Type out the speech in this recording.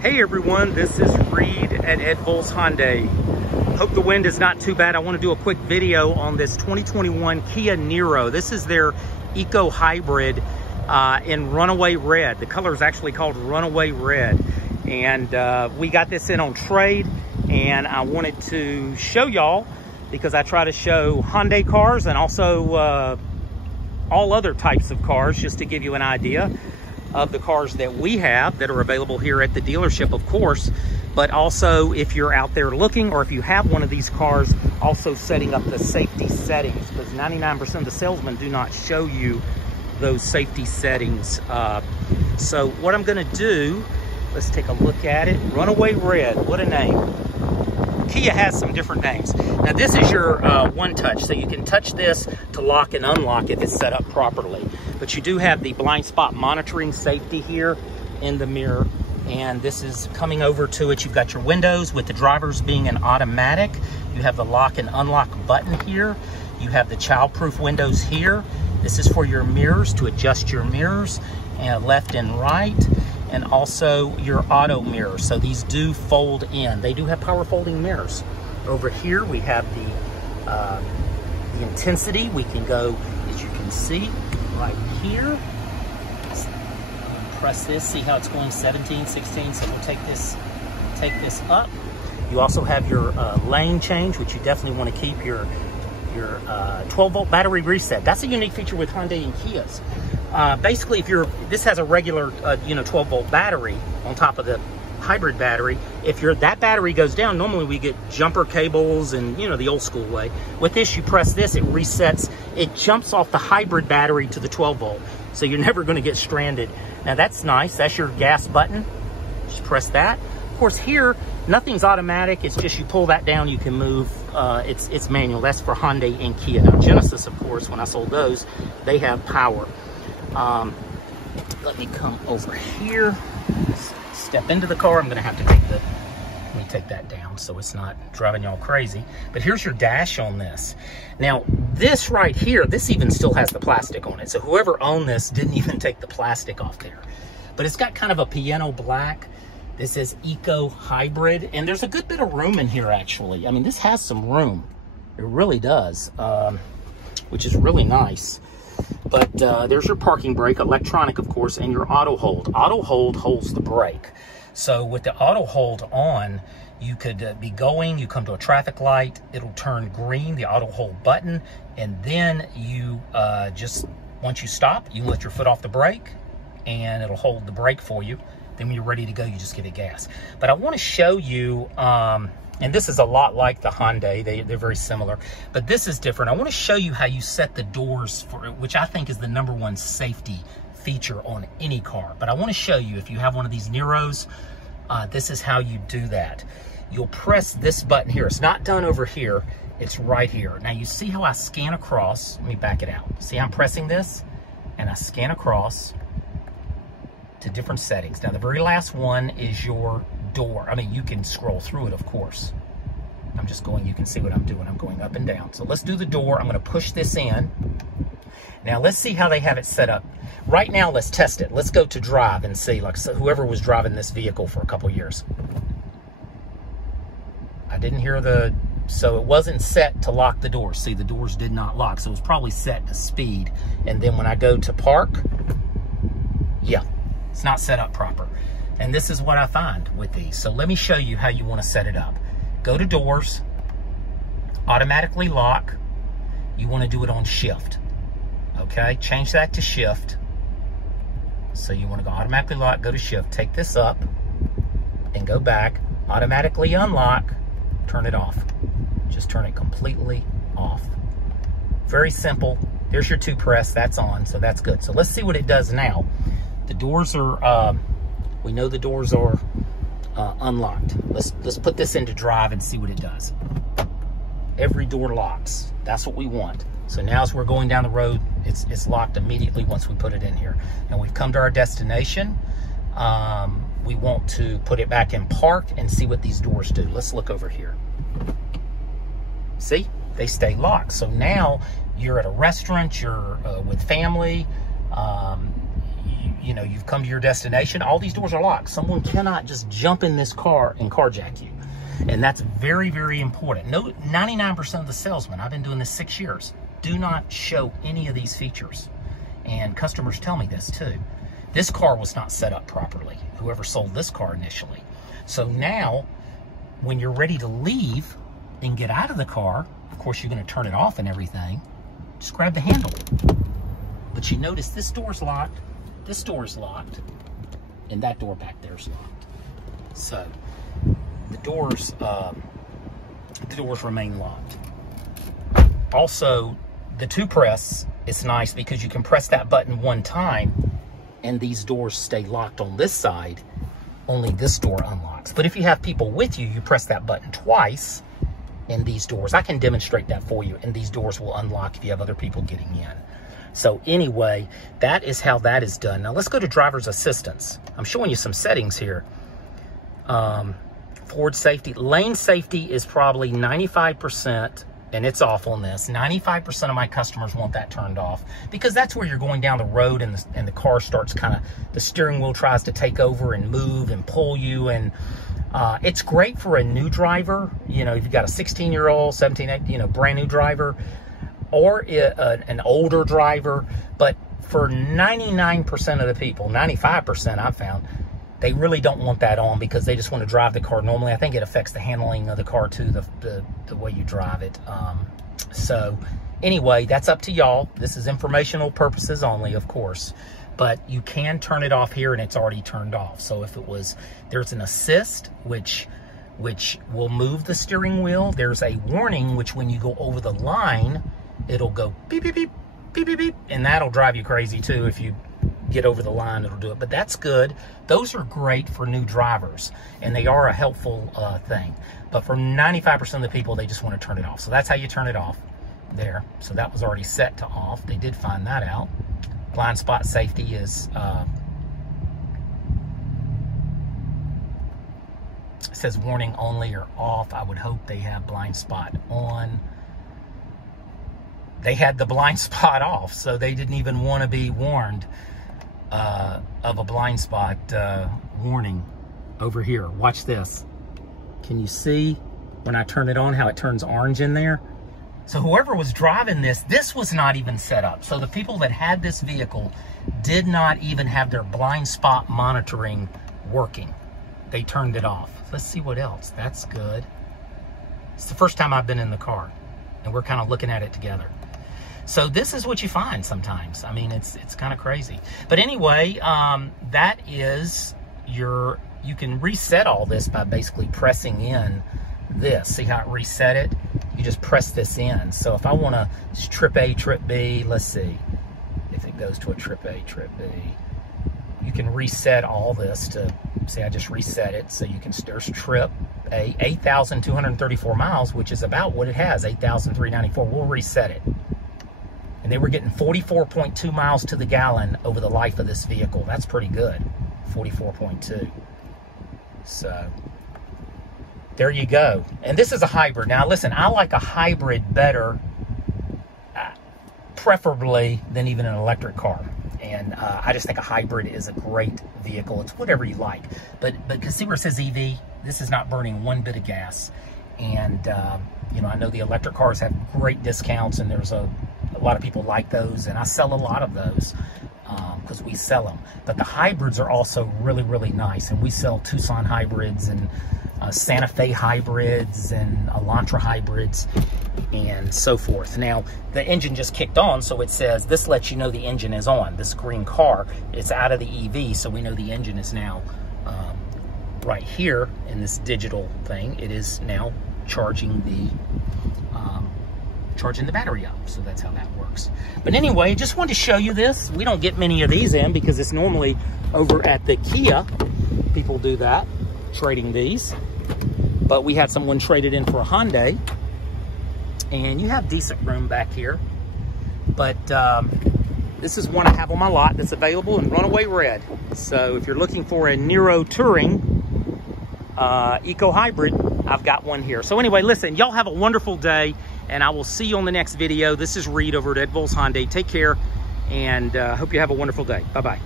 Hey everyone, this is Reed at Ed Volz Hyundai. Hope the wind is not too bad. I want to do a quick video on this 2021 Kia Niro. This is their Eco Hybrid in Runaway Red. The color is actually called Runaway Red. And we got this in on trade, and I wanted to show y'all because I try to show Hyundai cars and also all other types of cars, just to give you an idea of the cars that we have that are available here at the dealership, of course, but also if you're out there looking, or if you have one of these cars, also setting up the safety settings, because 99% of the salesmen do not show you those safety settings. So what I'm going to do, let's take a look at it. Runaway Red, what a name. Kia has some different names. Now this is your one touch, so you can touch this to lock and unlock if it's set up properly. But you do have the blind spot monitoring safety here in the mirror, and this is coming over to it. You've got your windows with the drivers being an automatic. You have the lock and unlock button here. You have the child-proof windows here. This is for your mirrors, to adjust your mirrors and left and right, and also your auto mirrors. So these do fold in. They do have power folding mirrors. Over here we have the intensity. We can go, as you can see, right here. Press this, see how it's going, 17, 16. So we'll take this up. You also have your lane change, which you definitely want to keep. Your 12-volt battery reset. That's a unique feature with Hyundai and Kias. Basically, this has a regular 12-volt battery on top of the hybrid battery. If that battery goes down, normally we get jumper cables and the old school way. With this, you press this, it resets. It jumps off the hybrid battery to the 12-volt, so you're never going to get stranded. Now that's nice. That's your gas button. Just press that. Of course, here nothing's automatic. It's just you pull that down, you can move. It's manual. That's for Hyundai and Kia. Now Genesis, of course, when I sold those, they have power. Let me come over here, step into the car. I'm going to have to take that down so it's not driving y'all crazy. But here's your dash on this. Now this right here, this even still has the plastic on it. So whoever owned this didn't even take the plastic off there. But it's got kind of a piano black. This is Eco Hybrid, and there's a good bit of room in here, actually. I mean, this has some room. It really does, which is really nice. But there's your parking brake, electronic, of course, and your auto hold. Auto hold holds the brake. So with the auto hold on, you could be going, you come to a traffic light, it'll turn green, the auto hold button, and then you once you stop, you lift your foot off the brake, and it'll hold the brake for you. Then when you're ready to go, you just give it gas. But I want to show you, and this is a lot like the Hyundai. They're very similar, but this is different. I want to show you how you set the doors for it, which I think is the #1 safety feature on any car. But I want to show you, if you have one of these Niros, this is how you do that. You'll press this button here. It's not done over here. It's right here. Now you see how I scan across. Let me back it out. See, I'm pressing this and I scan across to different settings. Now the very last one is your door. I mean, you can scroll through it, of course. I'm just going, you can see what I'm doing. I'm going up and down. So let's do the door. I'm going to push this in. Now let's see how they have it set up. Right now, let's test it. Let's go to drive and see, like, so whoever was driving this vehicle for a couple years. I didn't hear so it wasn't set to lock the doors. See, the doors did not lock. So it was probably set to speed. And then when I go to park, yeah, it's not set up proper. And this is what I find with these. So let me show you how you want to set it up. Go to doors, automatically lock. You want to do it on shift. Okay, change that to shift. So you want to go automatically lock, go to shift, take this up and go back, automatically unlock, turn it off. Just turn it completely off. Very simple. There's your 2 press, that's on, so that's good. So let's see what it does now. The doors are, we know the doors are unlocked. Let's put this into drive and see what it does. Every door locks. That's what we want. So now as we're going down the road, it's locked immediately once we put it in here. And we've come to our destination. We want to put it back in park and see what these doors do. Let's look over here. See, they stay locked. So now you're at a restaurant, you're with family, you know, you've come to your destination, all these doors are locked. Someone cannot just jump in this car and carjack you. And that's very, very important. No, 99% of the salesmen, I've been doing this 6 years, do not show any of these features. And customers tell me this too. This car was not set up properly, whoever sold this car initially. So now, when you're ready to leave and get out of the car, of course you're gonna turn it off and everything, just grab the handle. But you notice this door's locked, this door's locked, and that door back there's locked. So the doors remain locked. Also, the 2-press is nice because you can press that button one time and these doors stay locked on this side, only this door unlocks. But if you have people with you, you press that button twice and these doors, I can demonstrate that for you, and these doors will unlock if you have other people getting in. So anyway, that is how that is done. Now let's go to driver's assistance. I'm showing you some settings here. Forward safety, lane safety is probably 95%, and it's off on this. 95% of my customers want that turned off because that's where you're going down the road and the car starts kind of, the steering wheel tries to take over and move and pull you. And it's great for a new driver. You know, if you've got a 16-year-old, 17, 18, you know, brand new driver, or an older driver. But for 99% of the people, 95% I've found, they really don't want that on because they just want to drive the car normally. I think it affects the handling of the car too, the way you drive it. So anyway, that's up to y'all. This is informational purposes only, of course, but you can turn it off here and it's already turned off. So if it was, there's an assist, which will move the steering wheel. There's a warning, which when you go over the line, it'll go beep, beep, beep, beep, beep, beep, and that'll drive you crazy too. If you get over the line, it'll do it. But that's good. Those are great for new drivers, and they are a helpful thing. But for 95% of the people, they just want to turn it off. So that's how you turn it off there. So that was already set to off. They did find that out. Blind spot safety is, it says warning only or off. I would hope they have blind spot on. They had the blind spot off, so they didn't even want to be warned of a blind spot warning over here. Watch this. Can you see when I turn it on how it turns orange in there? So whoever was driving this was not even set up. So the people that had this vehicle did not even have their blind spot monitoring working. They turned it off. Let's see what else. That's good. It's the first time I've been in the car, and we're kind of looking at it together. So this is what you find sometimes. I mean, it's kind of crazy. But anyway, that is your, you can reset all this by basically pressing in this. See how it reset it? You just press this in. So if I want to trip A, trip B, let's see if it goes to a trip A, trip B. You can reset all this to, see, I just reset it. So you can, there's trip A, 8,234 miles, which is about what it has, 8,394. We'll reset it. And they were getting 44.2 miles to the gallon over the life of this vehicle. That's pretty good, 44.2. So there you go. And this is a hybrid. Now listen, I like a hybrid better, preferably than even an electric car. And I just think a hybrid is a great vehicle. It's whatever you like. But because see where it says EV, this is not burning one bit of gas. And you know, I know the electric cars have great discounts, and there's a lot of people like those, and I sell a lot of those because we sell them. But the hybrids are also really, really nice, and we sell Tucson hybrids and Santa Fe hybrids and Elantra hybrids and so forth. Now, the engine just kicked on, so it says, this lets you know the engine is on. This green car, it's out of the EV, so we know the engine is now right here in this digital thing. It is now charging the battery up. So that's how that works. But anyway, just wanted to show you this. We don't get many of these in because it's normally over at the Kia. People do that, trading these. But we had someone trade it in for a Hyundai. And you have decent room back here. But this is one I have on my lot that's available in Runaway Red. So if you're looking for a Niro Touring Eco Hybrid, I've got one here. So anyway, listen, y'all have a wonderful day, and I will see you on the next video. This is Reed over at Ed Volz Hyundai. Take care, and hope you have a wonderful day. Bye-bye.